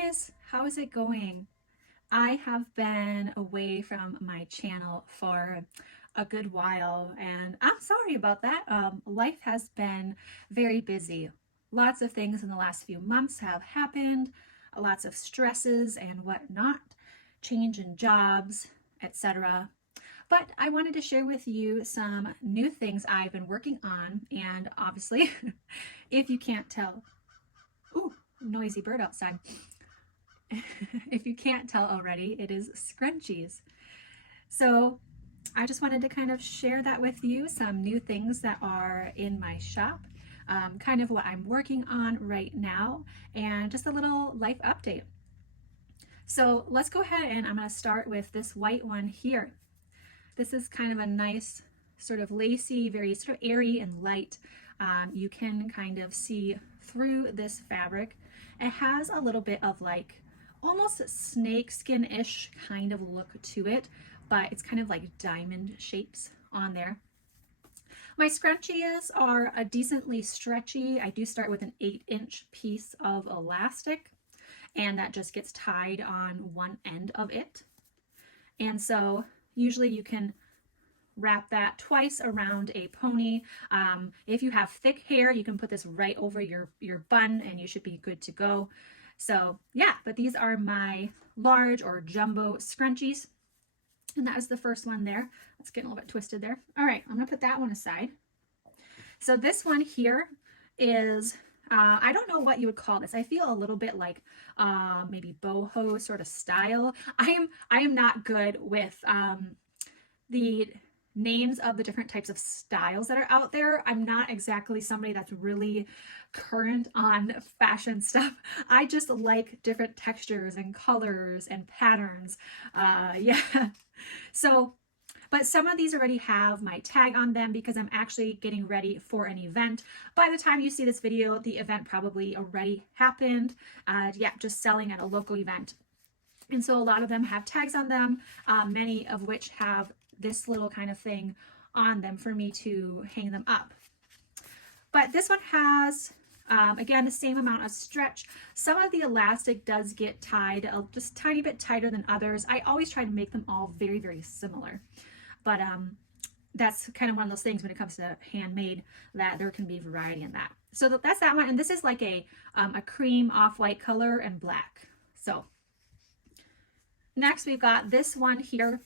guys, how is it going? I have been away from my channel for a good while and I'm sorry about that. Life has been very busy. Lots of things in the last few months have happened, lots of stresses and whatnot, change in jobs, etc. But I wanted to share with you some new things I've been working on, and obviously, if you can't tell, ooh, noisy bird outside. If you can't tell already, it is Scrunchies. So I just wanted to kind of share that with you, some new things that are in my shop, kind of what I'm working on right now, and just a little life update. So let's go ahead and I'm going to start with this white one here. This is kind of a nice sort of lacy, very sort of airy and light. You can kind of see through this fabric. It has a little bit of like almost snakeskin-ish kind of look to it, but it's kind of like diamond shapes on there. My scrunchies are a decently stretchy. I do start with an 8-inch piece of elastic, and that just gets tied on one end of it. And so usually you can wrap that twice around a pony. If you have thick hair, you can put this right over your bun and you should be good to go. So yeah, but these are my large or jumbo scrunchies. And that is the first one there. Let's get a little bit twisted there. All right, I'm gonna put that one aside. So this one here is, I don't know what you would call this. I feel a little bit like maybe boho sort of style. I am not good with the names of the different types of styles that are out there. I'm not exactly somebody that's really current on fashion stuff. I just like different textures and colors and patterns. Yeah. So, but some of these already have my tag on them because I'm actually getting ready for an event. By the time you see this video, the event probably already happened. Yeah, just selling at a local event. And so a lot of them have tags on them, many of which have this little kind of thing on them for me to hang them up. But this one has, again, the same amount of stretch. Some of the elastic does get tied just a tiny bit tighter than others. I always try to make them all very, very similar. But that's kind of one of those things when it comes to handmade, that there can be variety in that. So that's that one. And this is like a cream off-white color and black. So next we've got this one here.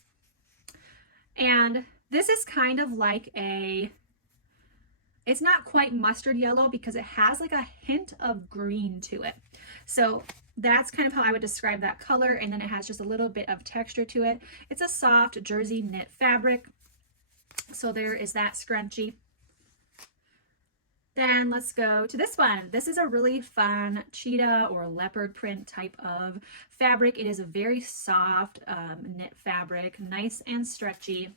And this is kind of like it's not quite mustard yellow because it has like a hint of green to it. So that's kind of how I would describe that color. And then it has just a little bit of texture to it. It's a soft jersey knit fabric. So there is that scrunchie. Then let's go to this one. This is a really fun cheetah or leopard print type of fabric. It is a very soft knit fabric, nice and stretchy.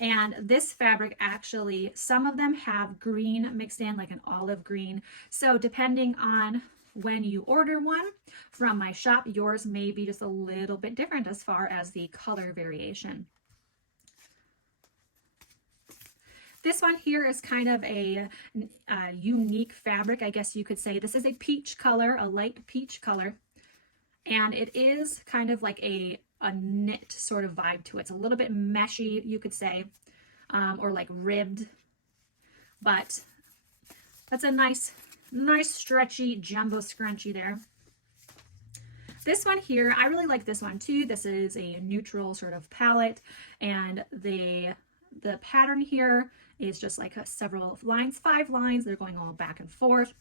And this fabric actually, some of them have green mixed in, like an olive green. So depending on when you order one from my shop, yours may be just a little bit different as far as the color variation. This one here is kind of a unique fabric, I guess you could say. This is a peach color, a light peach color, and it is kind of like a knit sort of vibe to it. It's a little bit meshy, you could say, or like ribbed, but that's a nice stretchy jumbo scrunchie there. This one here, I really like this one too. This is a neutral sort of palette, and the pattern here is just like several lines, 5 lines. They're going all back and forth,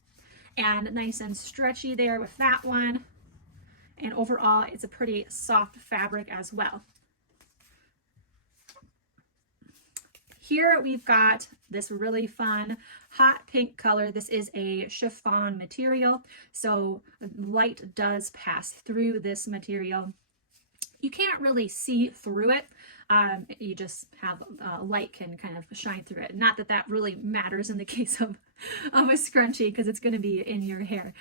and nice and stretchy there with that one. And overall, it's a pretty soft fabric as well. Here we've got this really fun hot pink color. This is a chiffon material, so light does pass through this material. You can't really see through it. You just have light can kind of shine through it. Not that that really matters in the case of a scrunchie because it's going to be in your hair.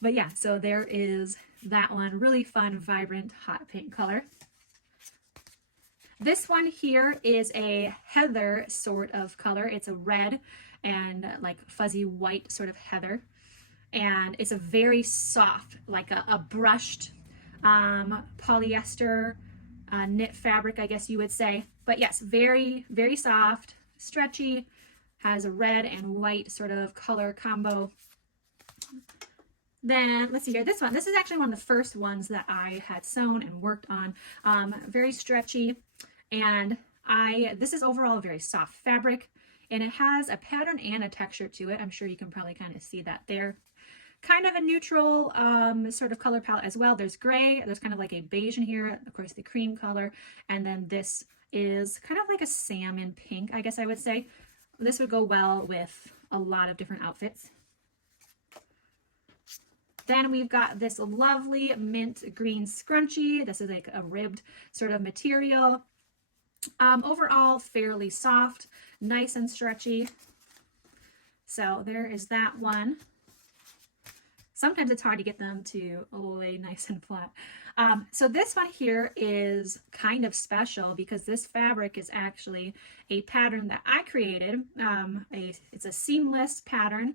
But yeah, so there is that one. Really fun, vibrant, hot pink color. This one here is a heather sort of color. It's a red and like fuzzy white sort of heather. and it's a very soft, like a brushed polyester knit fabric, I guess you would say. But yes, very, very soft, stretchy, has a red and white sort of color combo. Then let's see here, this one. This is actually one of the first ones that I had sewn and worked on. Very stretchy, and this is overall a very soft fabric, and it has a pattern and a texture to it. I'm sure you can probably kind of see that there. Kind of a neutral sort of color palette as well. There's gray, there's kind of like a beige in here, of course the cream color, and then this is kind of like a salmon pink, I guess I would say. This would go well with a lot of different outfits. Then we've got this lovely mint green scrunchie. This is like a ribbed sort of material. Overall, fairly soft, nice and stretchy. So there is that one. Sometimes it's hard to get them to lay nice and flat. So this one here is kind of special because this fabric is actually a pattern that I created. It's a seamless pattern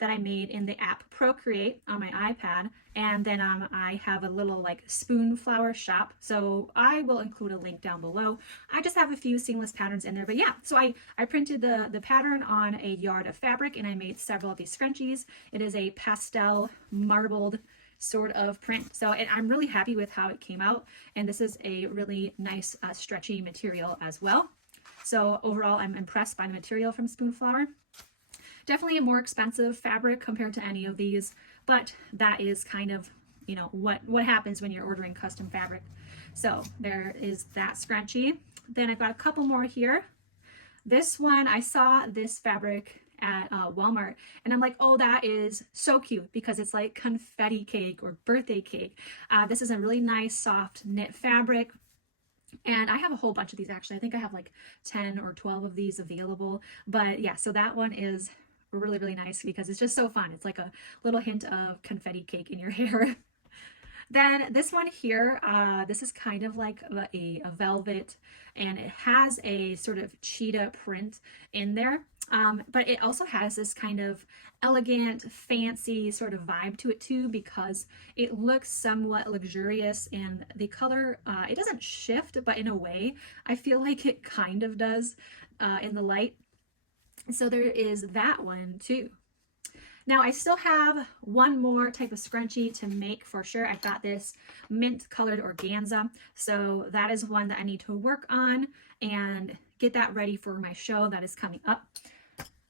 that I made in the app Procreate on my iPad, and then I have a little like spoon flower shop, so I will include a link down below. I just have a few seamless patterns in there, but yeah, so I printed the pattern on a yard of fabric, and I made several of these scrunchies. It is a pastel marbled sort of print, so I'm really happy with how it came out, and this is a really nice stretchy material as well. So overall, I'm impressed by the material from Spoonflower. Definitely a more expensive fabric compared to any of these, but that is kind of, you know, what happens when you're ordering custom fabric. So there is that scrunchie. Then I've got a couple more here. This one, I saw this fabric at Walmart, and I'm like, oh, that is so cute because it's like confetti cake or birthday cake. This is a really nice soft knit fabric. And I have a whole bunch of these actually. I think I have like 10 or 12 of these available. But yeah, so that one is really, really nice because it's just so fun. It's like a little hint of confetti cake in your hair. Then this one here, this is kind of like a velvet, and it has a sort of cheetah print in there. But it also has this kind of elegant, fancy sort of vibe to it too, because it looks somewhat luxurious, and the color, it doesn't shift, but in a way, I feel like it kind of does in the light. So there is that one too. Now I still have one more type of scrunchie to make for sure. I've got this mint colored organza. So that is one that I need to work on and get that ready for my show that is coming up.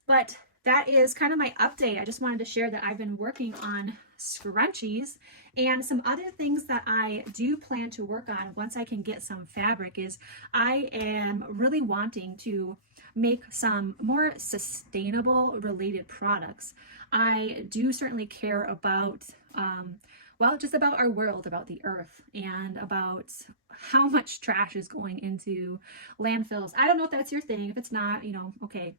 But that is kind of my update. I just wanted to share that I've been working on scrunchies, and some other things that I do plan to work on once I can get some fabric is I am really wanting to make some more sustainable related products. I do certainly care about well, just about our world, about the earth, and about how much trash is going into landfills. I don't know if that's your thing. If it's not, you know, okay.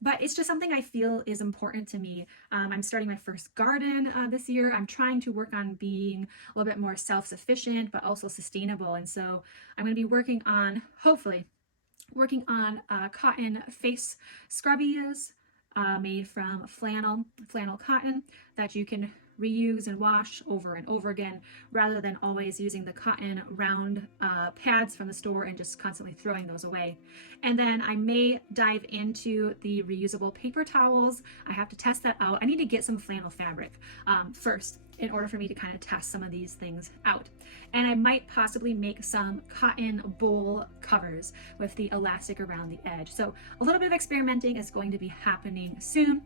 But it's just something I feel is important to me. I'm starting my first garden this year. I'm trying to work on being a little bit more self-sufficient, but also sustainable. And so I'm going to be working on, hopefully, working on cotton face scrubbies made from flannel cotton that you can reuse and wash over and over again, rather than always using the cotton round pads from the store and just constantly throwing those away. And then I may dive into the reusable paper towels. I have to test that out. I need to get some flannel fabric first in order for me to kind of test some of these things out. And I might possibly make some cotton bowl covers with the elastic around the edge. So a little bit of experimenting is going to be happening soon.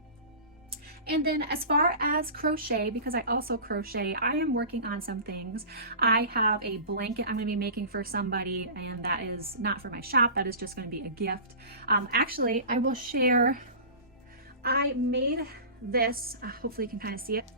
And then as far as crochet, because I also crochet, I am working on some things. I have a blanket I'm going to be making for somebody, and that is not for my shop. That is just going to be a gift. Actually, I will share. I made this, hopefully you can kind of see it.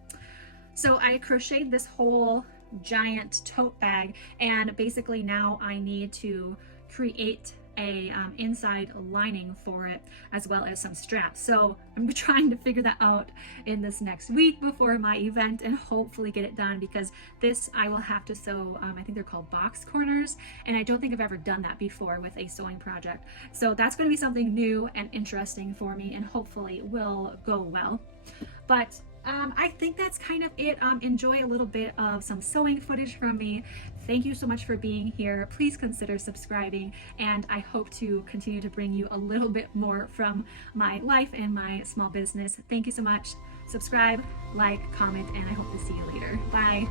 So I crocheted this whole giant tote bag, and basically now I need to create a inside lining for it, as well as some straps. So I'm trying to figure that out in this next week before my event, and hopefully get it done, because this I will have to sew, I think they're called box corners, and I don't think I've ever done that before with a sewing project. So that's going to be something new and interesting for me, and hopefully will go well. But I think that's kind of it. Enjoy a little bit of some sewing footage from me. Thank you so much for being here. Please consider subscribing, and I hope to continue to bring you a little bit more from my life and my small business. Thank you so much. Subscribe, like, comment, and I hope to see you later. Bye.